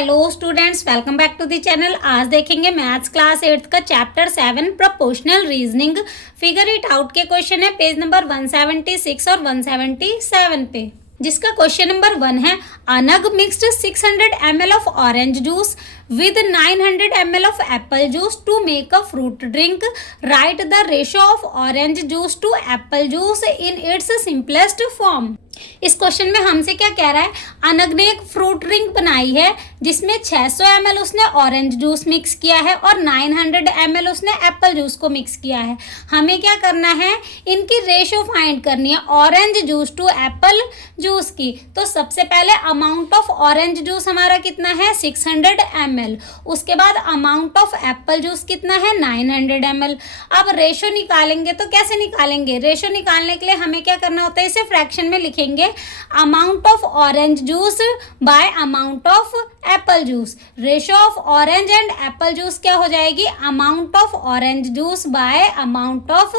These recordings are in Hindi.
Hello students, welcome back to the channel. आज देखेंगे मैथ्स क्लास 8 का chapter 7 proportional reasoning. Figure it out के क्वेश्चन है पेज नंबर 176 और 177 पे, जिसका क्वेश्चन नंबर 1 है अनग mixed 600 ml of orange juice with 900 ml of apple juice to make a fruit drink. Write the ratio of orange juice to apple juice in its simplest form. इस क्वेश्चन में हमसे क्या कह रहा है, अनग ने एक फ्रूट ड्रिंक बनाई है जिसमें 600 ml उसने ऑरेंज जूस मिक्स किया है और 900 ml उसने एप्पल जूस को मिक्स किया है। हमें क्या करना है, इनकी रेशो फाइंड करनी है orange juice to apple juice की। तो सबसे पहले अमाउंट ऑफ ऑरेंज जूस हमारा कितना है 600 ml, उसके बाद अमाउंट ऑफ एप्पल जूस कितना है 900 ml। अब रेशो निकालेंगे तो कैसे निकालेंगे, रेशो निकालने के लिए हमें क्या करना होता है, इसे फ्रैक्शन में लिखेंगे amount of orange juice bye amount of Apple juice. Ratio of orange and Apple juice क्या हो जाएगी, amount of orange juice bye amount of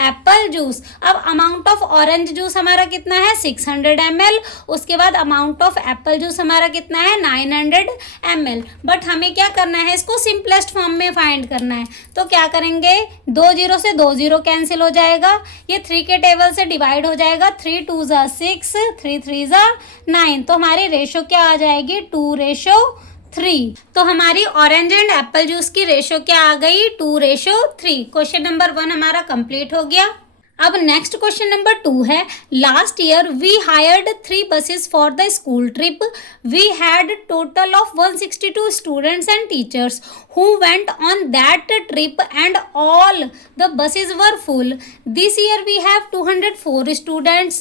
Apple juice. अब अमाउंट ऑफ ऑरेंज जूस हमारा कितना है 600 ml, उसके बाद अमाउंट ऑफ एप्पल जूस हमारा कितना है 900 ml। बट हमें क्या करना है, इसको सिंपलेस्ट फॉर्म में फाइंड करना है। तो क्या करेंगे, 2 जीरो से 2 जीरो कैंसिल हो जाएगा, ये 3 के टेबल से डिवाइड हो जाएगा, 3 2 ज़ा 6, 3 3 ज़ा 9। तो हमारी रेशो क्या आ जाएगी 2:3। तो हमारी ऑरेंज एंड एप्पल जूस की रेशो क्या आ गई 2:3। क्वेश्चन नंबर 1 हमारा कंप्लीट हो गया। अब नेक्स्ट क्वेश्चन नंबर 2 है, last year we hired 3 buses for the school trip. We had total of 162 students and teachers who went on that trip and all the buses were full. This year we have 204 students.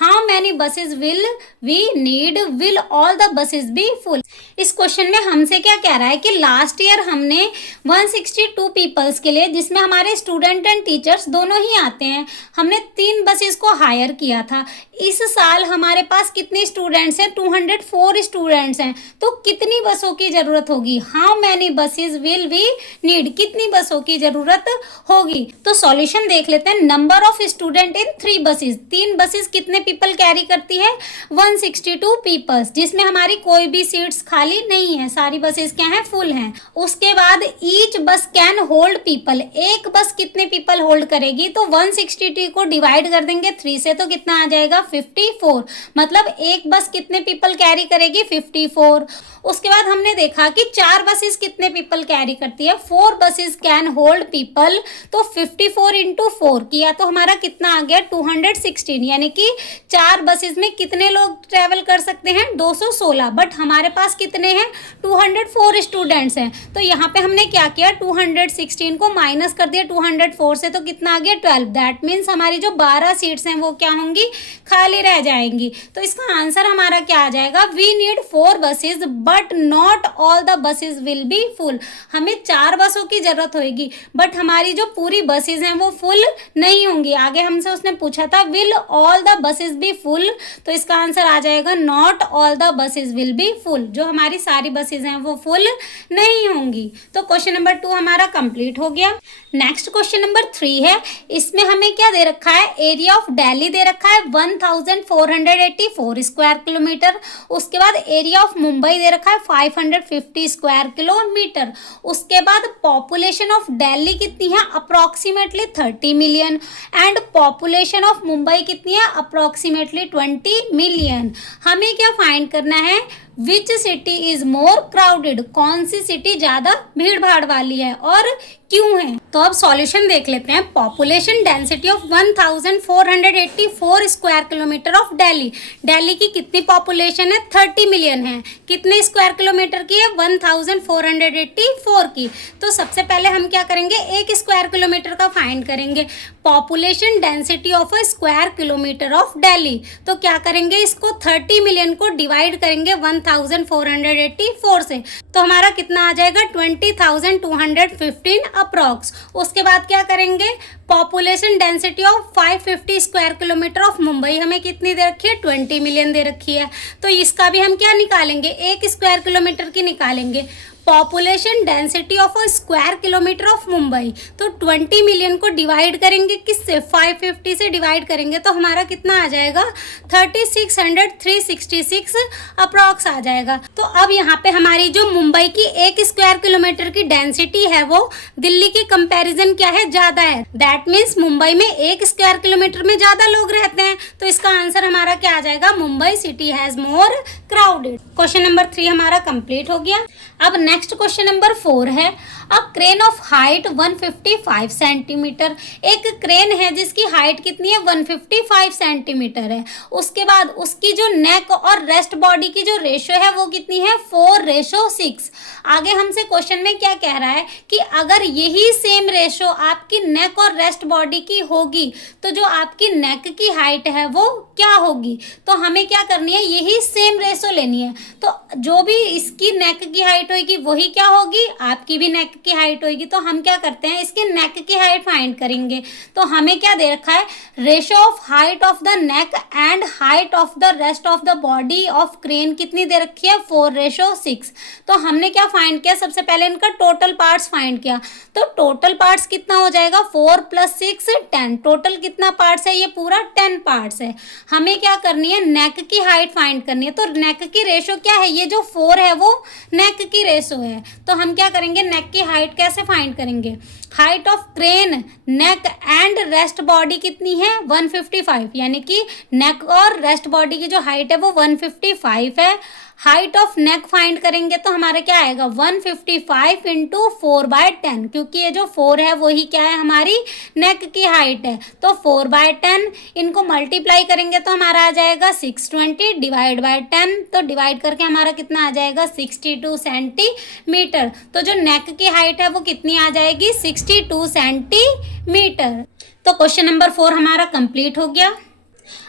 How many buses will we need? Will all the buses be full? इस क्वेश्चन में हमसे क्या कह रहा है कि लास्ट ईयर हमने 162 पीपल्स के लिए, जिसमें हमारे स्टूडेंट एंड टीचर्स दोनों ही आते हैं, हमने 3 बसेस को हायर किया था। इस साल हमारे पास कितने स्टूडेंट्स हैं, 204 स्टूडेंट्स हैं। तो कितनी बसों की जरूरत होगी, how many buses will we need, कितनी बसों की जरूरत होगी। तो सॉल्यूशन देख लेते हैं। Number of student in 3 buses, 3 buses कितने पीपल कैरी करती है 162 पीपल्स, जिसमें हमारी कोई भी सीट्स खाली नहीं है, सारी बसेस क्या हैं फुल हैं। उसके बाद ईच बस कैन होल्ड पीपल, एक बस कितने पीपल होल्ड करेगी, तो 162 को डिवाइड कर देंगे 3 से तो कितना आ जाएगा 54, मतलब एक बस कितने पीपल कैरी करेगी 54। उसके बाद हमने देखा कि 4 बसेस कितने पीपल कैरी करती है, 4 बसेस कैन होल्ड पीपल, तो 54 इंटू 4 किया तो हमारा कितना आ गया 216, यानी कि 4 बसेस में कितने लोग ट्रेवल कर सकते हैं 216। बट हमारे पास कितने हैं 204 स्टूडेंट्स हैं। तो यहाँ पे हमने क्या किया 216 को माइनस कर दिया 204 से, तो कितना आ गया 12। दैट मीन्स हमारी जो 12 सीट्स हैं वो क्या होंगी, खाली रह जाएंगी। तो इसका आंसर हमारा क्या आ जाएगा, we need 4 buses but not all the buses will be full. हमें 4 बसों की जरूरत होगी बट हमारी जो पूरी बसेस हैं वो फुल नहीं होंगी। आगे हमसे उसने पूछा था will all the buses be full, तो इसका आंसर आ जाएगा not all the buses will be full, जो हमारी सारी बसेस हैं वो फुल नहीं होंगी। तो क्वेश्चन नंबर 2 हमारा कंप्लीट हो गया। नेक्स्ट क्वेश्चन नंबर 3 है, इसमें हमें क्या दे रखा है, एरिया ऑफ दिल्ली दे रखा है 1484 स्क्वायर किलोमीटर। उसके बाद एरिया ऑफ मुंबई दे रखा है 550 स्क्वायर किलोमीटर। उसके बाद पॉपुलेशन ऑफ दिल्ली कितनी है approximately 30 million and population of Mumbai कितनी है अप्रोक्सीमेटली 20 मिलियन। हमें क्या फाइंड करना है, which city is more crowded, कौन सी सिटी ज्यादा भीड़ भाड़ वाली है और क्यों है। तो अब सॉल्यूशन देख लेते हैं। Population density of 1484 square kilometre of Delhi, Delhi की कितनी पॉपुलेशन है 30 मिलियन है, कितने स्क्वायर किलोमीटर की है 1484 की। तो सबसे पहले हम क्या करेंगे, 1 स्क्वायर किलोमीटर का फाइंड करेंगे, population density of a square kilometre of Delhi. तो क्या करेंगे, इसको 30 मिलियन को डिवाइड करेंगे 1484 से, तो हमारा कितना आ जाएगा 20,215 अप्रॉक्स। उसके बाद क्या करेंगे, population density of 550 square kilometre of Mumbai हमें कितनी दे रखी है 20 मिलियन दे रखी है। तो इसका भी हम क्या निकालेंगे, 1 स्क्वायर किलोमीटर की निकालेंगे। Population density of a square kilometre of Mumbai. तो 20 मिलियन को डिवाइड करेंगे किससे, 550 से डिवाइड करेंगे तो हमारा कितना आ जाएगा, 3600 366 अप्रॉक्स आ जाएगा। तो अब यहाँ पे हमारी जो मुंबई की 1 स्क्वायर किलोमीटर की डेंसिटी है वो दिल्ली के कंपैरिजन क्या है, ज्यादा है। दैट मीन्स मुंबई में 1 स्क्वायर किलोमीटर में ज्यादा लोग रहते हैं। तो इसका आंसर हमारा क्या आ जाएगा, Mumbai city has more crowded. Question number 3 हमारा कंप्लीट हो गया। अब नेक्स्ट क्वेश्चन नंबर 4 है, a crane of height 155 centimetre. एक क्रेन है जिसकी हाइट कितनी है, 155 सेंटीमीटर है। उसके बाद उसकी जो नेक और रेस्ट बॉडी की जो रेशियो है वो कितनी है, 4:6। आगे हमसे क्वेश्चन में क्या कह रहा है कि अगर यही सेम रेशियो आपकी नेक और रेस्ट बॉडी की होगी तो जो आपकी नेक की हाइट है वो क्या होगी। तो हमें क्या करनी है, यही सेम रेशियो लेनी है। तो जो भी इसकी नेक की हाइट होगी वही क्या होगी, आपकी भी नेक की हाइट होगी। तो हम क्या करते हैं, इसके नेक की हाइट फाइंड करेंगे। तो हमें क्या दे रखा है, ratio of height of the neck and height of the rest of the body of crane कितनी दे रखी है, 4:6। तो हमने क्या फाइंड किया, सबसे पहले इनका टोटल पार्ट्स फाइंड किया। तो टोटल पार्ट्स कितना हो जाएगा, 4 + 6 10। टोटल कितना पार्ट्स है, ये पूरा 10 पार्ट्स है। हमें क्या करनी है, नेक की हाइट फाइंड करनी है। तो नेक की रेशियो क्या है, ये जो 4 है वो नेक की रेशियो है। तो हम क्या करेंगे, नेक की हाइट कैसे फाइंड करेंगे, height of crane neck and rest body कितनी है, 155, यानी कि नेक और रेस्ट बॉडी की जो हाइट है वो 155 है। हाइट ऑफ नेक फाइंड करेंगे तो हमारा क्या आएगा, 155 × 4/10, क्योंकि ये जो 4 है वही क्या है, हमारी नेक की हाइट है। तो 4/10 इनको मल्टीप्लाई करेंगे तो हमारा आ जाएगा 620 /10। तो डिवाइड करके हमारा कितना आ जाएगा, 62 सेंटीमीटर। तो जो नेक की हाइट है वो कितनी आ जाएगी, 62 सेंटीमीटर। तो क्वेश्चन नंबर 4 हमारा कंप्लीट हो गया।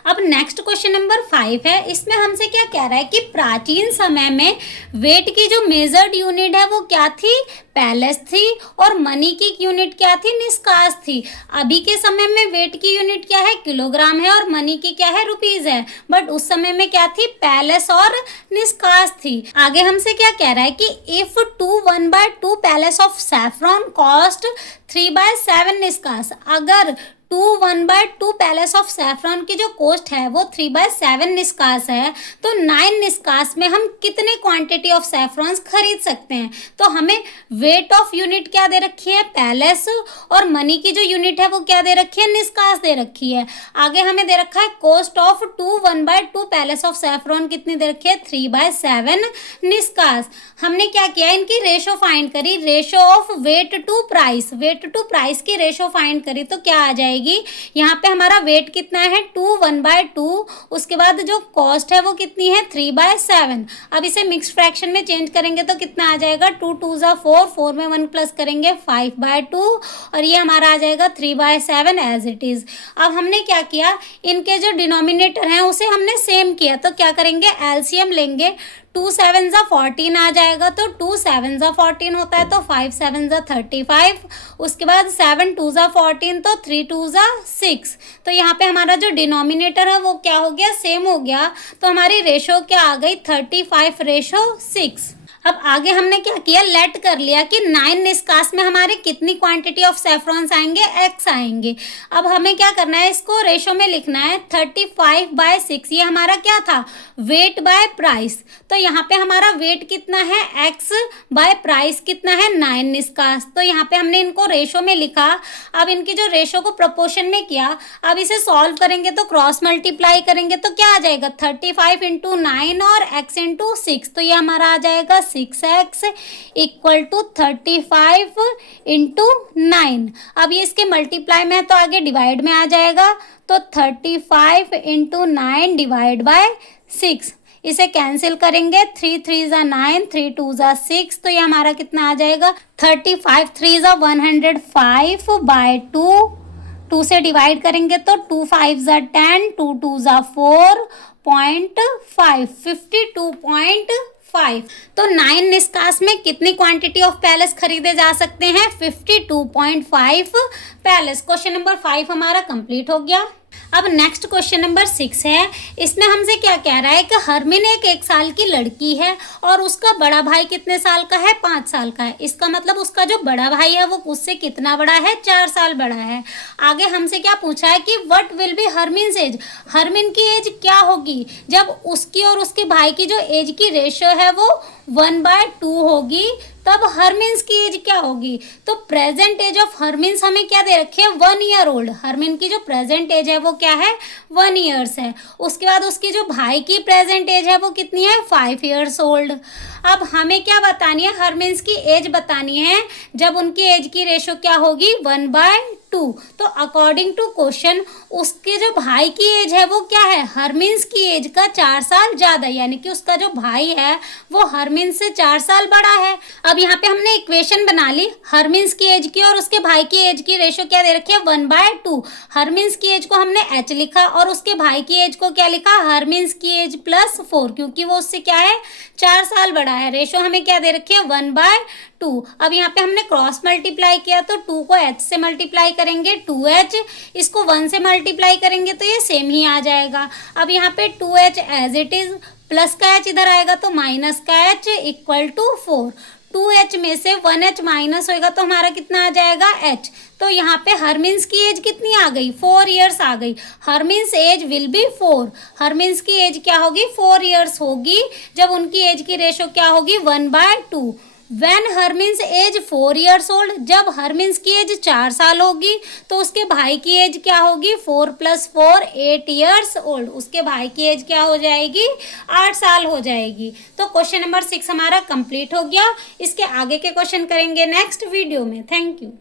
अब नेक्स्ट क्वेश्चन नंबर 5 है। इसमें हमसे क्या कह रहा है कि प्राचीन समय में वेट की जो मेजर्ड यूनिट है वो क्या थी, पैलेस थी, और मनी की यूनिट क्या थी, निष्कास थी। अभी के समय में वेट की यूनिट क्या है, किलोग्राम है, और मनी की क्या है, रुपीज है। बट उस समय में क्या थी, पैलेस और निष्कास थी। आगे हमसे क्या कह रहा है कि if 1/2 palace of saffron cost 3/7 निष्कास। अगर 1/2 पैलेस ऑफ सैफरॉन की जो कॉस्ट है वो 3/7 निष्कास है तो 9 निष्कास में हम कितने क्वांटिटी ऑफ सैफरॉन्स खरीद सकते हैं। तो हमें वेट ऑफ यूनिट क्या दे रखी है, पैलेस, और मनी की जो यूनिट है वो क्या दे रखी है, निष्कास दे रखी है। आगे हमें दे रखा है cost of 1/2 palace of saffron कितनी दे रखी है, 3/7 निष्कास। हमने क्या किया, इनकी रेशो फाइंड करी, ratio of weight to price, weight to price की रेशो फाइंड करी तो क्या आ जाएगी, यहाँ पे हमारा वेट कितना है 1/2, उसके बाद जो कॉस्ट है वो कितनी है 3/7। अब इसे मिक्स फ्रैक्शन में चेंज करेंगे तो कितना आ जाएगा, 2 × 2 = 4, 4 में 1 प्लस करेंगे 5/2, और ये हमारा आ जाएगा 3/7 एज इट इज। अब हमने क्या किया, इनके जो डिनोमिनेटर हैं उसे हमने सेम किया। तो क्या करेंगे, एलसीएम लेंगे, 2 7 = 14 आ जाएगा। तो 2 7 = 14 होता है तो 5 7 = 35। उसके बाद 7 2 = 14 तो 3 2 = 6। तो यहाँ पे हमारा जो डिनोमिनेटर है वो क्या हो गया, सेम हो गया। तो हमारी रेशो क्या आ गई, 35:6। अब आगे हमने क्या किया, लेट कर लिया कि 9 निष्कास में हमारे कितनी क्वांटिटी ऑफ सैफरॉन्स आएंगे, x आएंगे। अब हमें क्या करना है, इसको रेशो में लिखना है, 35/6 ये हमारा क्या था, वेट बाय प्राइस। तो यहाँ पे हमारा वेट कितना है, x बाय प्राइस कितना है, 9 निष्कास। तो यहाँ पे हमने इनको रेशो में लिखा। अब इनकी जो रेशो को प्रपोर्शन में किया, अब इसे सॉल्व करेंगे तो क्रॉस मल्टीप्लाई करेंगे तो क्या आ जाएगा, 35 × 9 और x × 6। तो ये हमारा आ जाएगा 6x = 35 × 9। अब ये इसके मल्टीप्लाई में है तो आगे डिवाइड में आ जाएगा। तो 35 × 9 / 6, इसे कैंसिल करेंगे, 3 3 = 9, 3 2 = 6। तो ये हमारा कितना आ जाएगा, 35 3 = 105/2। 2 से डिवाइड करेंगे तो 2 5 = 10, 2 2 = 4.5, 52.5। तो 9 निष्कास में कितनी क्वांटिटी ऑफ पैलेस खरीदे जा सकते हैं, 52.5 पैलेस। क्वेश्चन नंबर 5 हमारा कंप्लीट हो गया। अब नेक्स्ट क्वेश्चन नंबर 6 है। इसमें हमसे क्या कह रहा है कि हरमिन एक साल की लड़की है और उसका बड़ा भाई कितने साल का है, 5 साल का है। इसका मतलब उसका जो बड़ा भाई है वो उससे कितना बड़ा है, 4 साल बड़ा है। आगे हमसे क्या पूछा है कि व्हाट विल बी हरमिन्स एज, हरमिन की एज क्या होगी जब उसकी और उसके भाई की जो एज की रेशियो है वो 1/2 होगी, तब हरमिन्स की एज क्या होगी। तो प्रेजेंट एज ऑफ हरमिन्स हमें क्या दे रखे हैं, 1 ईयर ओल्ड। हरमिन की जो प्रेजेंट एज है वो क्या है, 1 ईयर्स है। उसके बाद उसकी जो भाई की प्रेजेंट एज है वो कितनी है, 5 ईयर्स ओल्ड। अब हमें क्या बतानी है, हरमिन्स की एज बतानी है जब उनकी एज की रेशो क्या होगी, 1/2। तो अकॉर्डिंग टू क्वेश्चन उसके जो भाई की एज है वो क्या है, हरमिन्स की एज का 4 साल ज्यादा, यानी कि उसका जो भाई है वो हरमिन्स से 4 साल बड़ा है। अब यहाँ पे हमने इक्वेशन बना ली, हरमिन्स की एज की और उसके भाई की एज की रेशो क्या दे रखी है, 1/2। हरमिन्स की एज को हमने h लिखा और उसके भाई की एज को क्या लिखा, हरमिन्स की एज +4, क्योंकि वो उससे क्या है, 4 साल बड़ा है। रेशो हमें क्या दे रखी है, 1/2। अब यहाँ पे हमने क्रॉस मल्टीप्लाई किया तो 2 को h से मल्टीप्लाई करेंगे 2h, इसको 1 से मल्टीप्लाई करेंगे तो ये सेम ही आ जाएगा। अब यहाँ पे 2h as it is, plus का h इधर आएगा तो माइनस का h इक्वल टू 4। 2h में से 1h माइनस होएगा तो हमारा कितना आ जाएगा, h। तो यहाँ पे हरमिन्स की एज कितनी आ गई, 4 ईयर्स आ गई। हरमिन्स एज विल बी 4, हरमिन्स की एज क्या होगी, 4 ईयर्स होगी जब उनकी एज की रेशो क्या होगी, 1/2। When हरमिन्स एज 4 ईयर्स ओल्ड, जब हरमिन्स की एज 4 साल होगी तो उसके भाई की एज क्या होगी, 4 + 4 8 ईयर्स ओल्ड। उसके भाई की एज क्या हो जाएगी, 8 साल हो जाएगी। तो क्वेश्चन नंबर 6 हमारा कंप्लीट हो गया। इसके आगे के क्वेश्चन करेंगे नेक्स्ट वीडियो में। Thank you.